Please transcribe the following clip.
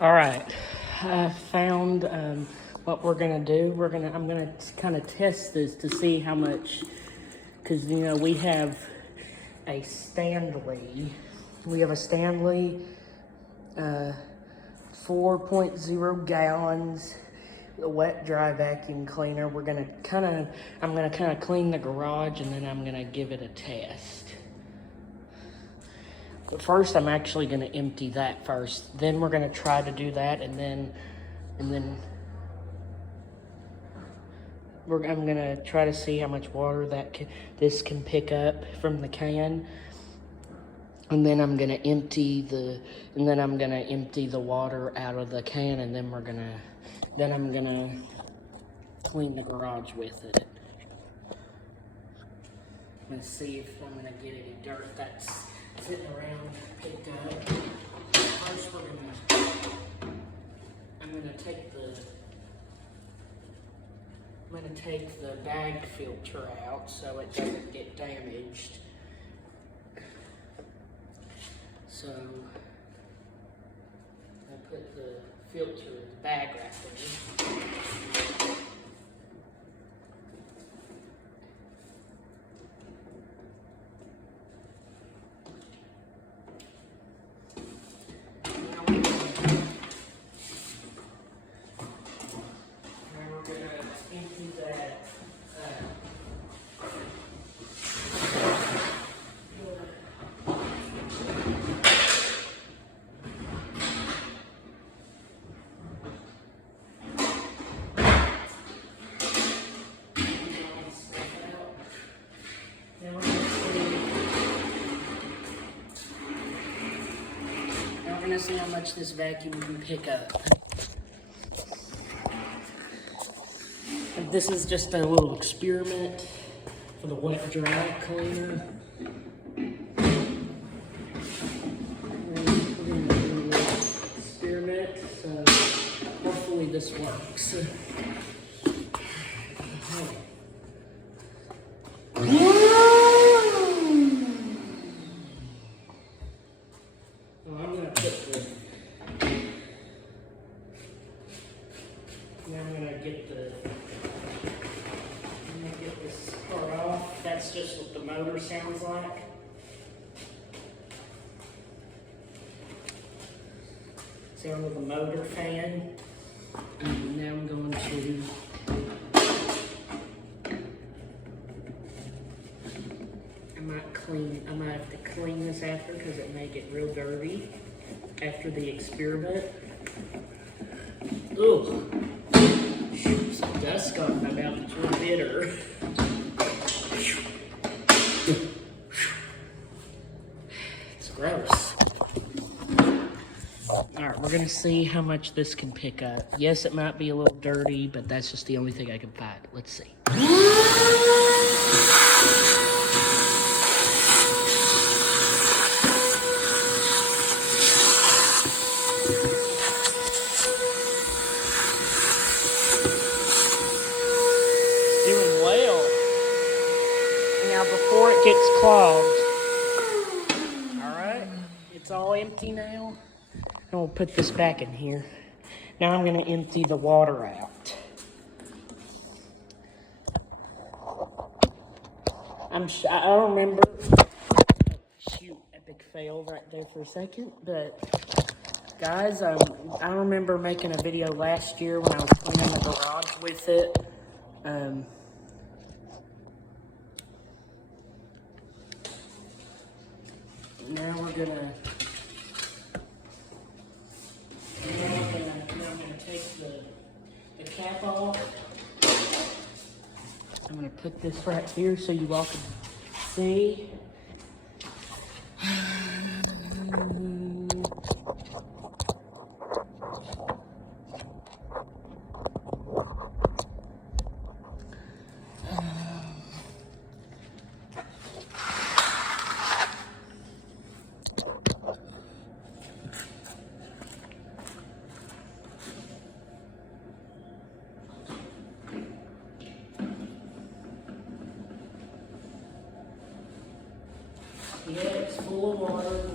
All right, I found what we're gonna do. I'm gonna kind of test this to see how much, because we have a Stanley. We have a Stanley 4.0 gallons a wet dry vacuum cleaner. I'm gonna kind of clean the garage and then I'm gonna give it a test. But first, I'm actually going to empty that first. Then we're going to try to do that, and then I'm going to try to see how much water this can pick up from the can. And then I'm going to empty the water out of the can, and then I'm going to clean the garage with it. I'm going to see if I'm going to get any dirt that's sitting around picked up. First, I'm going to take the bag filter out so it doesn't get damaged. So I'll put the filter in the bag right there. We're going to see how much this vacuum can pick up. And this is just a little experiment for the wet dry cleaner. We're going to do a little experiment, so hopefully this works. I'm gonna get this part off. That's just what the motor sounds like. Sound of the motor fan. And now I'm going to I might have to clean this after because it may get real dirty after the experiment. Ugh. Some dust got in my mouth. It's real bitter. It's gross. Alright, we're going to see how much this can pick up. Yes, it might be a little dirty, but that's just the only thing I can find. Let's see. Doing well. Now before it gets clogged, alright, it's all empty now. And we'll put this back in here. Now I'm going to empty the water out. I don't remember. Shoot, epic fail right there for a second. But guys, I remember making a video last year when I was cleaning the garage with it. Now I'm gonna take the cap off. I'm gonna put this right here so you all can see. Yeah, it's full of water.